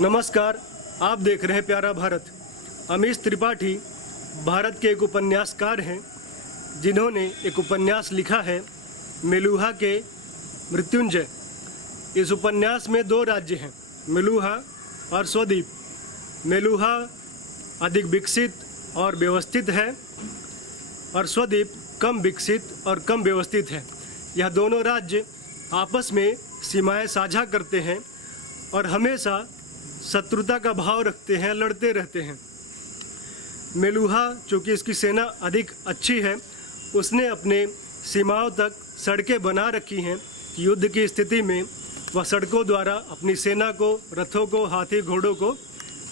नमस्कार, आप देख रहे हैं प्यारा भारत। अमीश त्रिपाठी भारत के एक उपन्यासकार हैं जिन्होंने एक उपन्यास लिखा है मेलुहा के मृत्युंजय। इस उपन्यास में दो राज्य हैं, मेलुहा और स्वद्वीप। मेलुहा अधिक विकसित और व्यवस्थित है और स्वद्वीप कम विकसित और कम व्यवस्थित है। यह दोनों राज्य आपस में सीमाएं साझा करते हैं और हमेशा शत्रुता का भाव रखते हैं, लड़ते रहते हैं। मेलुहा, चूँकि इसकी सेना अधिक अच्छी है, उसने अपने सीमाओं तक सड़कें बना रखी हैं कि युद्ध की स्थिति में वह सड़कों द्वारा अपनी सेना को, रथों को, हाथी घोड़ों को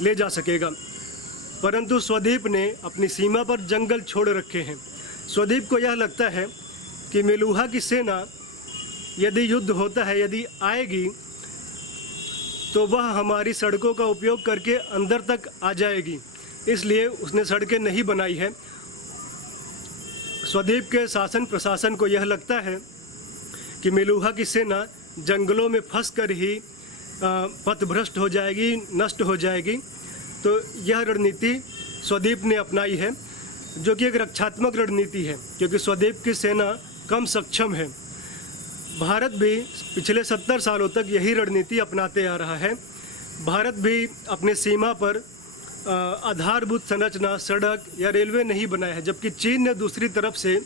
ले जा सकेगा। परंतु स्वद्वीप ने अपनी सीमा पर जंगल छोड़ रखे हैं। स्वद्वीप को यह लगता है कि मेलुहा की सेना यदि युद्ध होता है, यदि आएगी तो वह हमारी सड़कों का उपयोग करके अंदर तक आ जाएगी, इसलिए उसने सड़कें नहीं बनाई है। स्वद्वीप के शासन प्रशासन को यह लगता है कि मेलुहा की सेना जंगलों में फंसकर ही पथभ्रष्ट हो जाएगी, नष्ट हो जाएगी। तो यह रणनीति स्वद्वीप ने अपनाई है, जो कि एक रक्षात्मक रणनीति है, क्योंकि स्वद्वीप की सेना कम सक्षम है। भारत भी पिछले 70 सालों तक यही रणनीति अपनाते आ रहा है। भारत भी अपने सीमा पर आधारभूत संरचना, सड़क या रेलवे नहीं बनाया है, जबकि चीन ने दूसरी तरफ से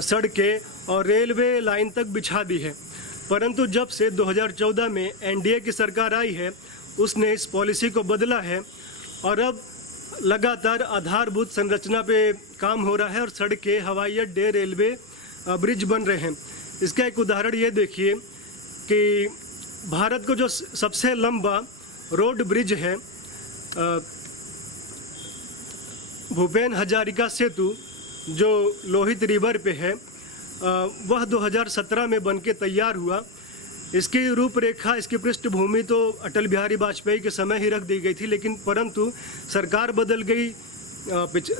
सड़कें और रेलवे लाइन तक बिछा दी है। परंतु जब से 2014 में एनडीए की सरकार आई है, उसने इस पॉलिसी को बदला है और अब लगातार आधारभूत संरचना पे काम हो रहा है और सड़कें, हवाई अड्डे, रेलवे, ब्रिज बन रहे हैं। इसका एक उदाहरण ये देखिए कि भारत को जो सबसे लंबा रोड ब्रिज है, भूपेन हजारिका सेतु, जो लोहित रिवर पे है, वह 2017 में बनके तैयार हुआ। इसकी रूपरेखा, इसकी पृष्ठभूमि तो अटल बिहारी वाजपेयी के समय ही रख दी गई थी, लेकिन परंतु सरकार बदल गई।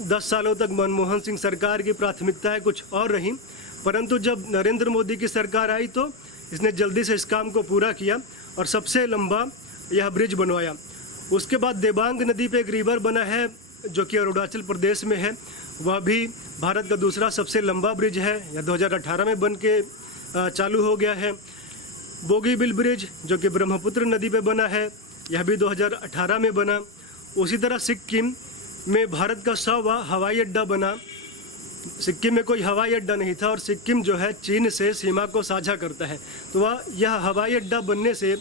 10 सालों तक मनमोहन सिंह सरकार की प्राथमिकताएं कुछ और रहीं, परंतु जब नरेंद्र मोदी की सरकार आई तो इसने जल्दी से इस काम को पूरा किया और सबसे लंबा यह ब्रिज बनवाया। उसके बाद देबांग नदी पे एक रिवर बना है जो कि अरुणाचल प्रदेश में है, वह भी भारत का दूसरा सबसे लंबा ब्रिज है। यह 2018 में बन के चालू हो गया है। बोगीबिल ब्रिज जो कि ब्रह्मपुत्र नदी पे बना है, यह भी 2018 में बना। उसी तरह सिक्किम में भारत का 100वां हवाई अड्डा बना। सिक्किम में कोई हवाई अड्डा नहीं था और सिक्किम जो है चीन से सीमा को साझा करता है, तो यह हवाई अड्डा बनने से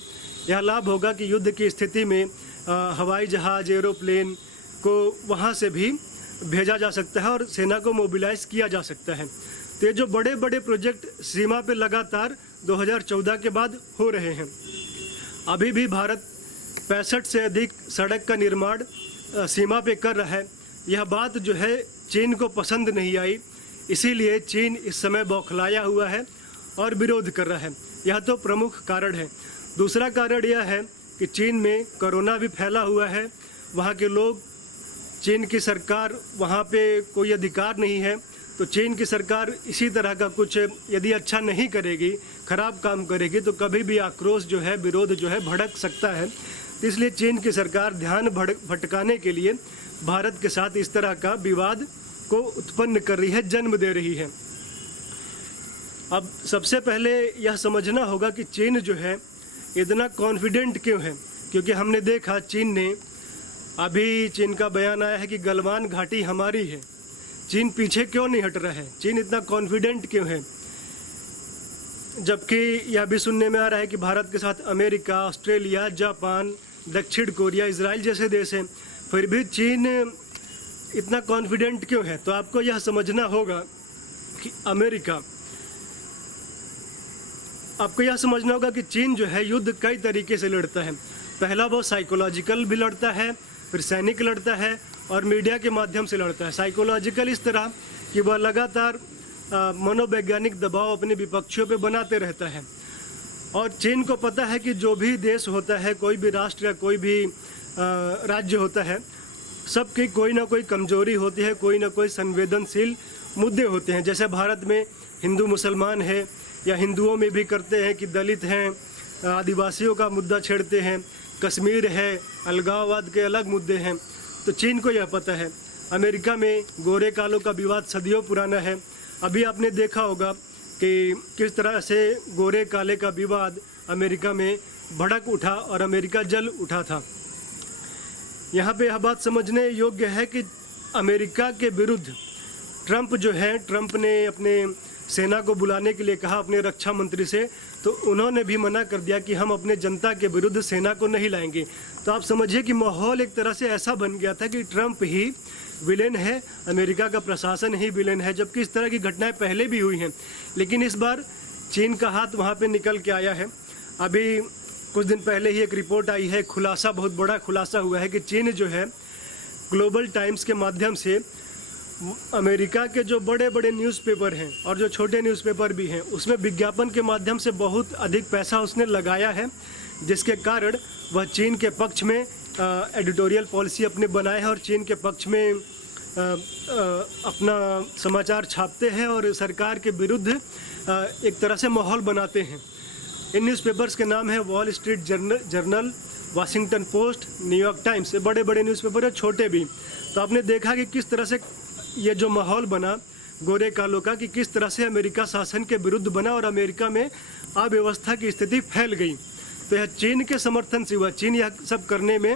यह लाभ होगा कि युद्ध की स्थिति में हवाई जहाज, एरोप्लेन को वहाँ से भी भेजा जा सकता है और सेना को मोबिलाइज किया जा सकता है। तो ये जो बड़े बड़े प्रोजेक्ट सीमा पे लगातार 2014 के बाद हो रहे हैं। अभी भी भारत 65 से अधिक सड़क का निर्माण सीमा पे कर रहा है। यह बात जो है चीन को पसंद नहीं आई, इसीलिए चीन इस समय बौखलाया हुआ है और विरोध कर रहा है। यह तो प्रमुख कारण है। दूसरा कारण यह है कि चीन में कोरोना भी फैला हुआ है। वहाँ के लोग, चीन की सरकार, वहाँ पे कोई अधिकार नहीं है, तो चीन की सरकार इसी तरह का कुछ यदि अच्छा नहीं करेगी, खराब काम करेगी, तो कभी भी आक्रोश जो है, विरोध जो है, भड़क सकता है। इसलिए चीन की सरकार ध्यान भटकाने के लिए भारत के साथ इस तरह का विवाद को उत्पन्न कर रही है, जन्म दे रही है। अब सबसे पहले यह समझना होगा कि चीन जो है इतना कॉन्फिडेंट क्यों है, क्योंकि हमने देखा चीन का बयान आया है कि गलवान घाटी हमारी है। चीन पीछे क्यों नहीं हट रहा है? चीन इतना कॉन्फिडेंट क्यों है? जबकि यह भी सुनने में आ रहा है कि भारत के साथ अमेरिका, ऑस्ट्रेलिया, जापान, दक्षिण कोरिया, इजराइल जैसे देश हैं, फिर भी चीन इतना कॉन्फिडेंट क्यों है? तो आपको यह समझना होगा कि आपको यह समझना होगा कि चीन जो है युद्ध कई तरीके से लड़ता है। पहला वो साइकोलॉजिकल भी लड़ता है, फिर सैनिक लड़ता है और मीडिया के माध्यम से लड़ता है। साइकोलॉजिकल इस तरह कि वह लगातार मनोवैज्ञानिक दबाव अपने विपक्षियों पे बनाते रहता है। और चीन को पता है कि जो भी देश होता है, कोई भी राष्ट्र या कोई भी राज्य होता है, सबकी कोई ना कोई कमजोरी होती है, कोई ना कोई संवेदनशील मुद्दे होते हैं। जैसे भारत में हिंदू मुसलमान है, या हिंदुओं में भी करते हैं कि दलित हैं, आदिवासियों का मुद्दा छेड़ते हैं, कश्मीर है, अलगाववाद के अलग मुद्दे हैं। तो चीन को यह पता है। अमेरिका में गोरे कालों का विवाद सदियों पुराना है। अभी आपने देखा होगा कि किस तरह से गोरे काले का विवाद अमेरिका में भड़क उठा और अमेरिका जल उठा था। यहाँ पे यह बात समझने योग्य है कि अमेरिका के विरुद्ध ट्रंप जो है, ट्रंप ने अपने सेना को बुलाने के लिए कहा अपने रक्षा मंत्री से, तो उन्होंने भी मना कर दिया कि हम अपने जनता के विरुद्ध सेना को नहीं लाएंगे। तो आप समझिए कि माहौल एक तरह से ऐसा बन गया था कि ट्रंप ही विलेन है, अमेरिका का प्रशासन ही विलेन है, जबकि इस तरह की घटनाएं पहले भी हुई हैं। लेकिन इस बार चीन का हाथ वहाँ पे निकल के आया है। अभी कुछ दिन पहले ही एक रिपोर्ट आई है, खुलासा, बहुत बड़ा खुलासा हुआ है कि चीन जो है ग्लोबल टाइम्स के माध्यम से अमेरिका के जो बड़े बड़े न्यूज़पेपर हैं और जो छोटे न्यूज़पेपर भी हैं, उसमें विज्ञापन के माध्यम से बहुत अधिक पैसा उसने लगाया है, जिसके कारण वह चीन के पक्ष में एडिटोरियल पॉलिसी अपने बनाए हैं और चीन के पक्ष में अपना समाचार छापते हैं और सरकार के विरुद्ध एक तरह से माहौल बनाते हैं। इन न्यूज़पेपर्स के नाम है wall street journal, Washington post, New York times. ये बड़े बड़े न्यूज़पेपर है, छोटे भी। तो आपने देखा कि किस तरह से ये जो माहौल बना गोरे कालों का, कि किस तरह से अमेरिका शासन के विरुद्ध बना और अमेरिका में अव्यवस्था की स्थिति फैल गई। तो यह चीन के समर्थन से हुआ। चीन यह सब करने में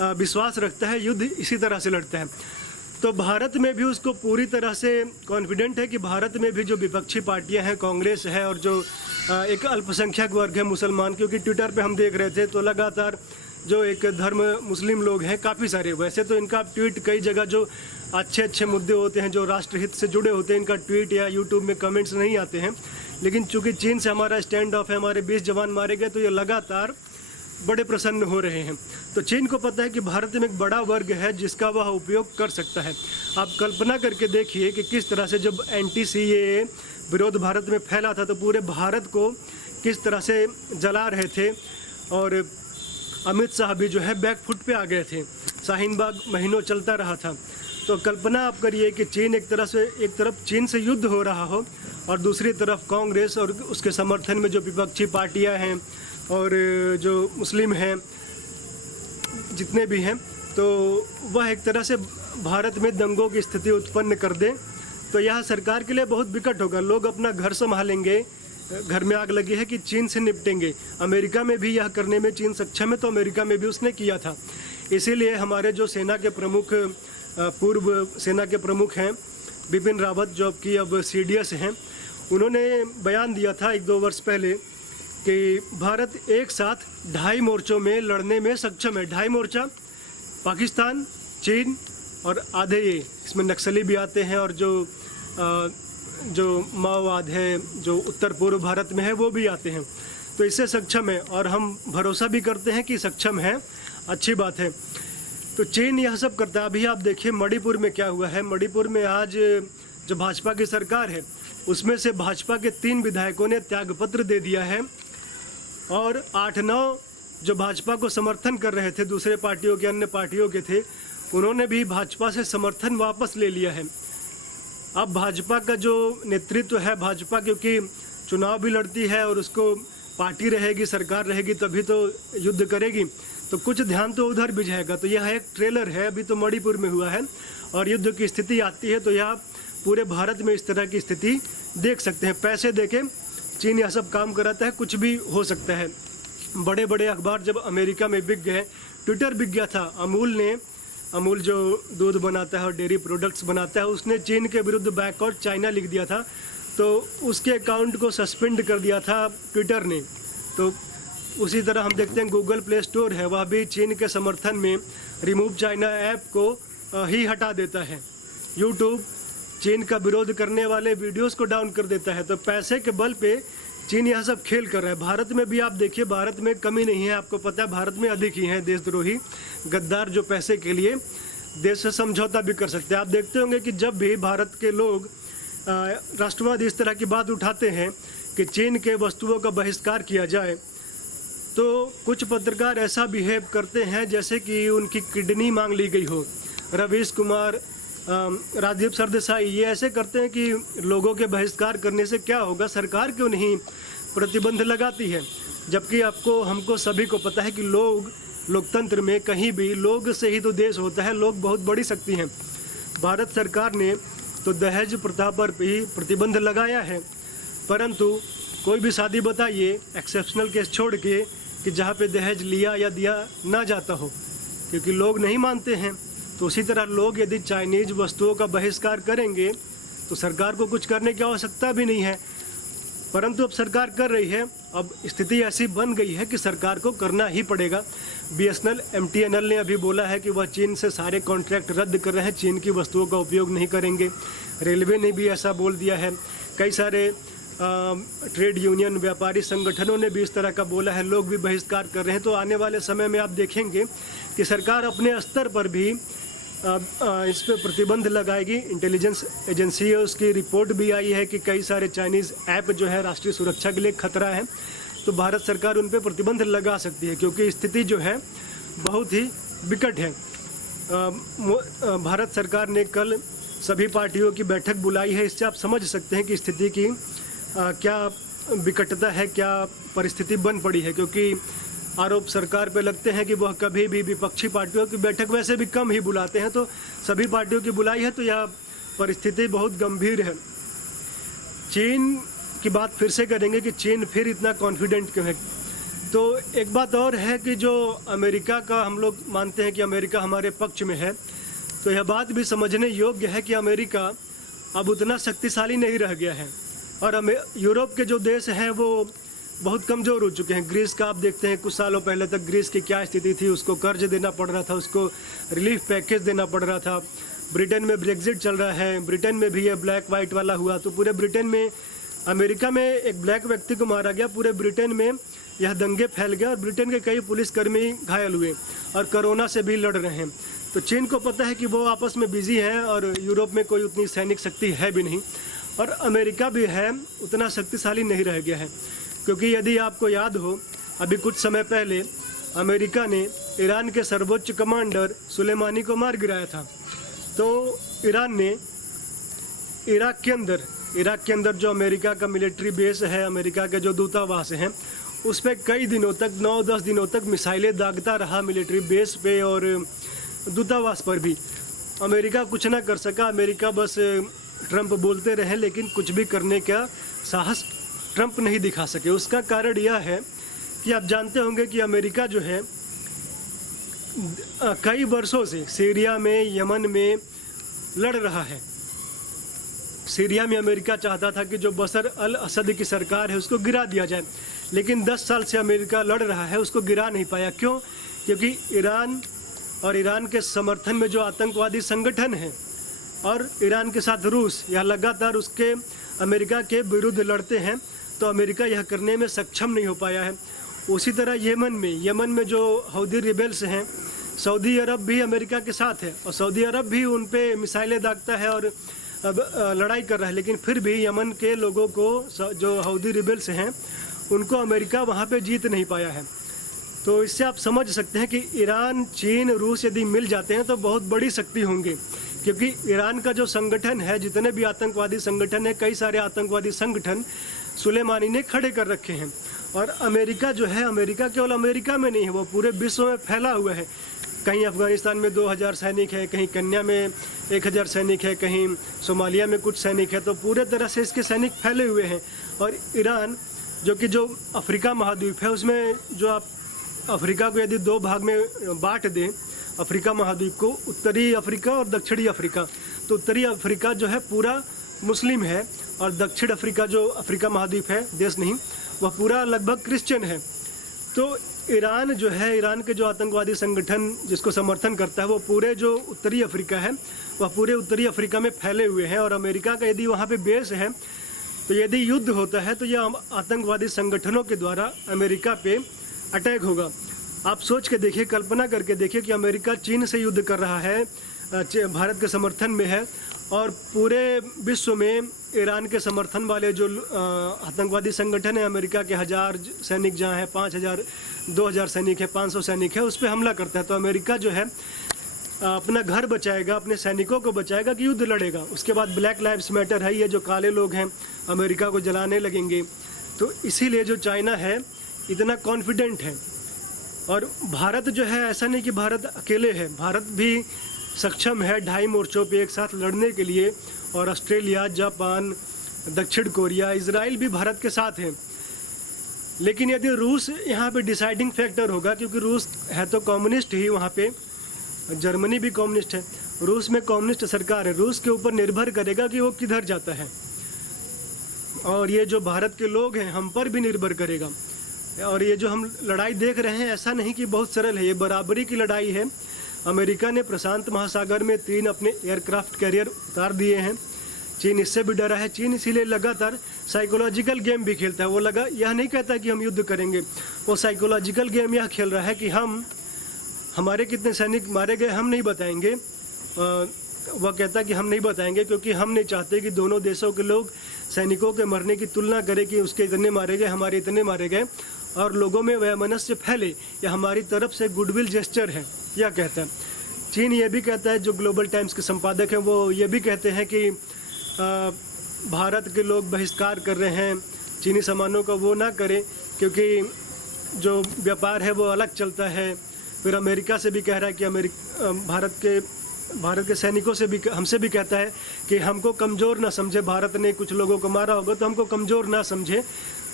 विश्वास रखता है, युद्ध इसी तरह से लड़ता है। तो भारत में भी उसको पूरी तरह से कॉन्फिडेंट है कि भारत में भी जो विपक्षी पार्टियां हैं, कांग्रेस है और जो एक अल्पसंख्यक वर्ग है मुसलमान, क्योंकि ट्विटर पे हम देख रहे थे तो लगातार जो एक धर्म मुस्लिम लोग हैं काफ़ी सारे, वैसे तो इनका ट्वीट कई जगह जो अच्छे अच्छे मुद्दे होते हैं जो राष्ट्रहित से जुड़े होते हैं, इनका ट्वीट या यूट्यूब में कमेंट्स नहीं आते हैं। लेकिन चूंकि चीन से हमारा स्टैंड ऑफ है, हमारे 20 जवान मारे गए, तो ये लगातार बड़े प्रसन्न हो रहे हैं। तो चीन को पता है कि भारत में एक बड़ा वर्ग है जिसका वह उपयोग कर सकता है। आप कल्पना करके देखिए कि किस तरह से जब एंटी-सीएए विरोध भारत में फैला था तो पूरे भारत को किस तरह से जला रहे थे और अमित शाह भी जो है बैकफुट पे आ गए थे। शाहीन बाग महीनों चलता रहा था। तो कल्पना आप करिए कि चीन एक तरफ चीन से युद्ध हो रहा हो और दूसरी तरफ कांग्रेस और उसके समर्थन में जो विपक्षी पार्टियां हैं और जो मुस्लिम हैं जितने भी हैं, तो वह एक तरह से भारत में दंगों की स्थिति उत्पन्न कर दें। तो यह सरकार के लिए बहुत विकट होगा। लोग अपना घर संभालेंगे, घर में आग लगी है कि चीन से निपटेंगे। अमेरिका में भी यह करने में चीन सक्षम है, तो अमेरिका में भी उसने किया था। इसीलिए हमारे जो सेना के प्रमुख, पूर्व सेना के प्रमुख हैं बिपिन रावत, जो कि अब CDS हैं, उन्होंने बयान दिया था 1-2 वर्ष पहले कि भारत एक साथ 2.5 मोर्चों में लड़ने में सक्षम है। 2.5 मोर्चा पाकिस्तान, चीन और आधे ये इसमें नक्सली भी आते हैं और जो माओवाद है जो उत्तर पूर्व भारत में है वो भी आते हैं। तो इससे सक्षम है और हम भरोसा भी करते हैं कि सक्षम है, अच्छी बात है। तो चीन यह सब करता है। अभी आप देखिए मणिपुर में क्या हुआ है। मणिपुर में आज जो भाजपा की सरकार है उसमें से भाजपा के 3 विधायकों ने त्यागपत्र दे दिया है और 8-9 जो भाजपा को समर्थन कर रहे थे, दूसरे पार्टियों के, अन्य पार्टियों के थे, उन्होंने भी भाजपा से समर्थन वापस ले लिया है। अब भाजपा का जो नेतृत्व है, भाजपा क्योंकि चुनाव भी लड़ती है और उसको पार्टी रहेगी, सरकार रहेगी, तभी तो युद्ध करेगी, तो कुछ ध्यान तो उधर भी जाएगा। तो यह एक ट्रेलर है, अभी तो मणिपुर में हुआ है और युद्ध की स्थिति आती है तो यह पूरे भारत में इस तरह की स्थिति देख सकते हैं। पैसे देके चीन यह सब काम कराता है, कुछ भी हो सकता है। बड़े बड़े अखबार जब अमेरिका में बिक गए, ट्विटर बिक गया था। अमूल जो दूध बनाता है और डेयरी प्रोडक्ट्स बनाता है, उसने चीन के विरुद्ध बैकआउट चाइना लिख दिया था, तो उसके अकाउंट को सस्पेंड कर दिया था ट्विटर ने। तो उसी तरह हम देखते हैं गूगल प्ले स्टोर है, वह भी चीन के समर्थन में रिमूव चाइना ऐप को ही हटा देता है। यूट्यूब चीन का विरोध करने वाले वीडियोस को डाउन कर देता है। तो पैसे के बल पे चीन यह सब खेल कर रहा है। भारत में भी आप देखिए, भारत में कमी नहीं है, आपको पता है, भारत में अधिक ही हैं देशद्रोही गद्दार जो पैसे के लिए देश से समझौता भी कर सकते हैं। आप देखते होंगे कि जब भी भारत के लोग राष्ट्रवादी इस तरह की बात उठाते हैं कि चीन के वस्तुओं का बहिष्कार किया जाए, तो कुछ पत्रकार ऐसा बिहेव करते हैं जैसे कि उनकी किडनी मांग ली गई हो। रवीश कुमार, राजीव सरदेसाई ये ऐसे करते हैं कि लोगों के बहिष्कार करने से क्या होगा, सरकार क्यों नहीं प्रतिबंध लगाती है। जबकि हमको सभी को पता है कि लोग लोकतंत्र में कहीं भी लोग से ही तो देश होता है, लोग बहुत बड़ी शक्ति हैं। भारत सरकार ने तो दहेज प्रथा पर भी प्रतिबंध लगाया है, परंतु कोई भी शादी बताइए एक्सेप्शनल केस छोड़ के कि जहाँ पे दहेज लिया या दिया ना जाता हो, क्योंकि लोग नहीं मानते हैं। तो उसी तरह लोग यदि चाइनीज़ वस्तुओं का बहिष्कार करेंगे तो सरकार को कुछ करने की आवश्यकता भी नहीं है, परंतु अब सरकार कर रही है। अब स्थिति ऐसी बन गई है कि सरकार को करना ही पड़ेगा। BSNL MTNL ने अभी बोला है कि वह चीन से सारे कॉन्ट्रैक्ट रद्द कर रहे हैं, चीन की वस्तुओं का उपयोग नहीं करेंगे। रेलवे ने भी ऐसा बोल दिया है। कई सारे ट्रेड यूनियन व्यापारी संगठनों ने भी इस तरह का बोला है, लोग भी बहिष्कार कर रहे हैं। तो आने वाले समय में आप देखेंगे कि सरकार अपने स्तर पर भी इस पर प्रतिबंध लगाएगी। इंटेलिजेंस एजेंसी है, उसकी रिपोर्ट भी आई है कि कई सारे चाइनीज़ ऐप जो है राष्ट्रीय सुरक्षा के लिए खतरा है, तो भारत सरकार उन पर प्रतिबंध लगा सकती है, क्योंकि स्थिति जो है बहुत ही विकट है। भारत सरकार ने कल सभी पार्टियों की बैठक बुलाई है। इससे आप समझ सकते हैं कि स्थिति की क्या विकटता है, क्या परिस्थिति बन पड़ी है, क्योंकि आरोप सरकार पे लगते हैं कि वह कभी भी विपक्षी पार्टियों की बैठक वैसे भी कम ही बुलाते हैं, तो सभी पार्टियों की बुलाई है, तो यह परिस्थिति बहुत गंभीर है। चीन की बात फिर से करेंगे कि चीन फिर इतना कॉन्फिडेंट क्यों है। तो एक बात और है कि जो अमेरिका का हम लोग मानते हैं कि अमेरिका हमारे पक्ष में है, तो यह बात भी समझने योग्य है कि अमेरिका अब उतना शक्तिशाली नहीं रह गया है, और यूरोप के जो देश हैं वो बहुत कमज़ोर हो चुके हैं। ग्रीस का आप देखते हैं, कुछ सालों पहले तक ग्रीस की क्या स्थिति थी, उसको कर्ज देना पड़ रहा था, उसको रिलीफ पैकेज देना पड़ रहा था। ब्रिटेन में ब्रेग्जिट चल रहा है, ब्रिटेन में भी ये ब्लैक वाइट वाला हुआ, तो पूरे ब्रिटेन में, अमेरिका में एक ब्लैक व्यक्ति को मारा गया, पूरे ब्रिटेन में यह दंगे फैल गए और ब्रिटेन के कई पुलिसकर्मी घायल हुए और कोरोना से भी लड़ रहे हैं। तो चीन को पता है कि वो आपस में बिजी है और यूरोप में कोई उतनी सैनिक शक्ति है भी नहीं, और अमेरिका भी है उतना शक्तिशाली नहीं रह गया है। क्योंकि यदि आपको याद हो, अभी कुछ समय पहले अमेरिका ने ईरान के सर्वोच्च कमांडर सुलेमानी को मार गिराया था। तो ईरान ने इराक के अंदर जो अमेरिका का मिलिट्री बेस है, अमेरिका के जो दूतावास हैं, उस पर कई दिनों तक, 9-10 दिनों तक मिसाइलें दागता रहा, मिलिट्री बेस पे और दूतावास पर भी। अमेरिका कुछ ना कर सका, अमेरिका बस ट्रंप बोलते रहे, लेकिन कुछ भी करने का साहस ट्रंप नहीं दिखा सके। उसका कारण यह है कि आप जानते होंगे कि अमेरिका जो है कई वर्षों से सीरिया में, यमन में लड़ रहा है। सीरिया में अमेरिका चाहता था कि जो बशर अल असद की सरकार है उसको गिरा दिया जाए, लेकिन 10 साल से अमेरिका लड़ रहा है, उसको गिरा नहीं पाया। क्यों? क्योंकि ईरान और ईरान के समर्थन में जो आतंकवादी संगठन हैं और ईरान के साथ रूस, यह लगातार उसके अमेरिका के विरुद्ध लड़ते हैं, तो अमेरिका यह करने में सक्षम नहीं हो पाया है। उसी तरह यमन में जो हौदी रिबेल्स हैं, सऊदी अरब भी अमेरिका के साथ है और सऊदी अरब भी उन पे मिसाइलें दागता है और अब लड़ाई कर रहा है, लेकिन फिर भी यमन के लोगों को, जो हौदी रिबेल्स हैं, उनको अमेरिका वहाँ पे जीत नहीं पाया है। तो इससे आप समझ सकते हैं कि ईरान, चीन, रूस यदि मिल जाते हैं तो बहुत बड़ी शक्ति होंगे, क्योंकि ईरान का जो संगठन है, जितने भी आतंकवादी संगठन है, कई सारे आतंकवादी संगठन सुलेमानी ने खड़े कर रखे हैं। और अमेरिका जो है, अमेरिका केवल अमेरिका में नहीं है, वो पूरे विश्व में फैला हुआ है। कहीं अफ़गानिस्तान में 2000 सैनिक है, कहीं केन्या में 1000 सैनिक है, कहीं सोमालिया में कुछ सैनिक है, तो पूरे तरह से इसके सैनिक फैले हुए हैं। और ईरान जो अफ्रीका महाद्वीप है, उसमें जो आप अफ्रीका को यदि 2 भाग में बांट दें, अफ्रीका महाद्वीप को, उत्तरी अफ्रीका और दक्षिणी अफ्रीका, तो उत्तरी अफ्रीका जो है पूरा मुस्लिम है और दक्षिण अफ्रीका जो अफ्रीका महाद्वीप है, देश नहीं, वह पूरा लगभग क्रिश्चियन है। तो ईरान जो है, ईरान के जो आतंकवादी संगठन जिसको समर्थन करता है, वो पूरे जो उत्तरी अफ्रीका है, वह पूरे उत्तरी अफ्रीका में फैले हुए हैं। और अमेरिका का यदि वहाँ पे बेस है, तो यदि युद्ध होता है तो यह आतंकवादी संगठनों के द्वारा अमेरिका पे अटैक होगा। आप सोच के देखिए, कल्पना करके देखिए कि अमेरिका चीन से युद्ध कर रहा है, भारत के समर्थन में है, और पूरे विश्व में ईरान के समर्थन वाले जो आतंकवादी संगठन है, अमेरिका के 1000 सैनिक जहाँ है, 5000, 2000 सैनिक है, 500 सैनिक है, उस पर हमला करता है। तो अमेरिका जो है अपना घर बचाएगा, अपने सैनिकों को बचाएगा कि युद्ध लड़ेगा। उसके बाद ब्लैक लाइव्स मैटर है, ये जो काले लोग हैं अमेरिका को जलाने लगेंगे। तो इसीलिए जो चाइना है इतना कॉन्फिडेंट है और भारत जो है, ऐसा नहीं कि भारत अकेले है, भारत भी सक्षम है 2.5 मोर्चों पे एक साथ लड़ने के लिए। और ऑस्ट्रेलिया, जापान, दक्षिण कोरिया, इजराइल भी भारत के साथ हैं। लेकिन यदि रूस यहाँ पे डिसाइडिंग फैक्टर होगा, क्योंकि रूस है तो कम्युनिस्ट ही, वहाँ पे जर्मनी भी कम्युनिस्ट है, रूस में कम्युनिस्ट सरकार है, रूस के ऊपर निर्भर करेगा कि वो किधर जाता है। और ये जो भारत के लोग हैं, हम पर भी निर्भर करेगा। और ये जो हम लड़ाई देख रहे हैं, ऐसा नहीं कि बहुत सरल है, ये बराबरी की लड़ाई है। अमेरिका ने प्रशांत महासागर में 3 अपने एयरक्राफ्ट कैरियर उतार दिए हैं। चीन इससे भी डरा है। चीन इसीलिए लगातार साइकोलॉजिकल गेम भी खेलता है। वो यह नहीं कहता कि हम युद्ध करेंगे, वो साइकोलॉजिकल गेम यह खेल रहा है कि हमारे कितने सैनिक मारे गए हम नहीं बताएंगे। वह कहता है कि हम नहीं बताएंगे क्योंकि हम नहीं चाहते कि दोनों देशों के लोग सैनिकों के मरने की तुलना करें कि उसके इतने मारे गए, हमारे इतने मारे गए, और लोगों में वैमनस्य फैले, यह हमारी तरफ से गुडविल जेस्चर है, यह कहता है। चीन ये भी कहता है, जो ग्लोबल टाइम्स के संपादक हैं वो ये भी कहते हैं कि भारत के लोग बहिष्कार कर रहे हैं चीनी सामानों का, वो ना करें क्योंकि जो व्यापार है वो अलग चलता है। फिर अमेरिका से भी कह रहा है कि भारत के सैनिकों से भी, हमसे भी कहता है कि हमको कमज़ोर ना समझे, भारत ने कुछ लोगों को मारा होगा तो हमको कमज़ोर ना समझे।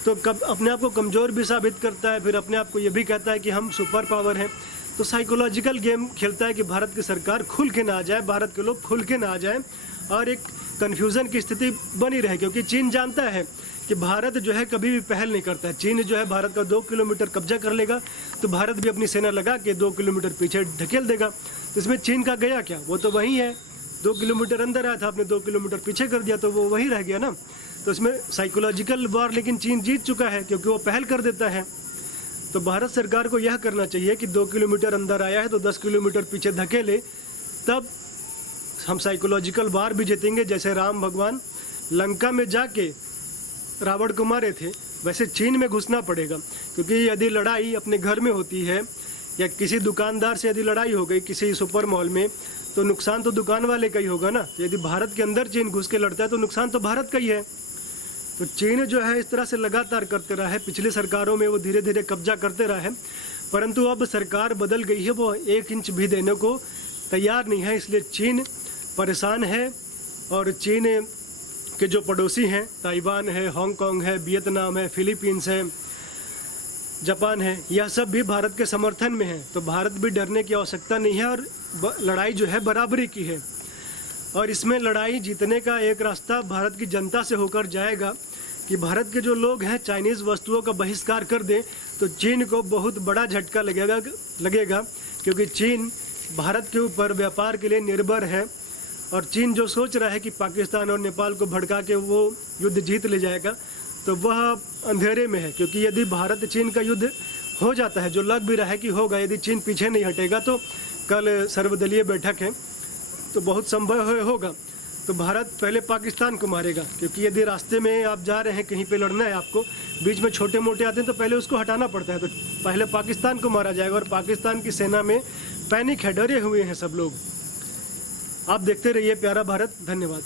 तो कब अपने आप को कमज़ोर भी साबित करता है, फिर अपने आप को ये भी कहता है कि हम सुपर पावर हैं। तो साइकोलॉजिकल गेम खेलता है कि भारत की सरकार खुल के ना आ जाए, भारत के लोग खुल के ना आ जाए और एक कन्फ्यूज़न की स्थिति बनी रहे। क्योंकि चीन जानता है कि भारत जो है कभी भी पहल नहीं करता है। चीन जो है भारत का 2 किलोमीटर कब्जा कर लेगा तो भारत भी अपनी सेना लगा के 2 किलोमीटर पीछे ढकेल देगा। तो इसमें चीन का गया क्या, वो तो वहीं है। 2 किलोमीटर अंदर आया था, आपने 2 किलोमीटर पीछे कर दिया तो वो वहीं रह गया ना। तो इसमें साइकोलॉजिकल वॉर लेकिन चीन जीत चुका है क्योंकि वो पहल कर देता है। तो भारत सरकार को यह करना चाहिए कि 2 किलोमीटर अंदर आया है तो 10 किलोमीटर पीछे धकेले, तब हम साइकोलॉजिकल वार भी जीतेंगे। जैसे राम भगवान लंका में जाके रावण को मारे थे, वैसे चीन में घुसना पड़ेगा। क्योंकि यदि लड़ाई अपने घर में होती है या किसी दुकानदार से यदि लड़ाई हो गई किसी सुपर मॉल में, तो नुकसान तो दुकान वाले का ही होगा ना। यदि भारत के अंदर चीन घुस के लड़ता है तो नुकसान तो भारत का ही है। तो चीन जो है इस तरह से लगातार करते रहा है, पिछली सरकारों में वो धीरे धीरे कब्जा करते रहा है, परंतु अब सरकार बदल गई है, वो 1 इंच भी देने को तैयार नहीं है। इसलिए चीन परेशान है। और चीन के जो पड़ोसी हैं, ताइवान है, हांगकांग है, वियतनाम है, फिलीपींस है, जापान है, यह सब भी भारत के समर्थन में है। तो भारत भी डरने की आवश्यकता नहीं है और लड़ाई जो है बराबरी की है। और इसमें लड़ाई जीतने का एक रास्ता भारत की जनता से होकर जाएगा कि भारत के जो लोग हैं चाइनीज़ वस्तुओं का बहिष्कार कर दें तो चीन को बहुत बड़ा झटका लगेगा क्योंकि चीन भारत के ऊपर व्यापार के लिए निर्भर है। और चीन जो सोच रहा है कि पाकिस्तान और नेपाल को भड़का के वो युद्ध जीत ले जाएगा, तो वह अंधेरे में है। क्योंकि यदि भारत चीन का युद्ध हो जाता है, जो लग भी रहा है कि होगा, यदि चीन पीछे नहीं हटेगा तो कल सर्वदलीय बैठक है तो बहुत संभव होगा तो भारत पहले पाकिस्तान को मारेगा। क्योंकि यदि रास्ते में आप जा रहे हैं, कहीं पे लड़ना है आपको, बीच में छोटे मोटे आते हैं तो पहले उसको हटाना पड़ता है, तो पहले पाकिस्तान को मारा जाएगा। और पाकिस्तान की सेना में पैनिक है, डरे हुए हैं सब लोग। आप देखते रहिए प्यारा भारत। धन्यवाद।